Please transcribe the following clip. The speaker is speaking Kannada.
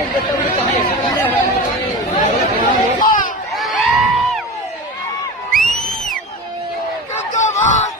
Come on!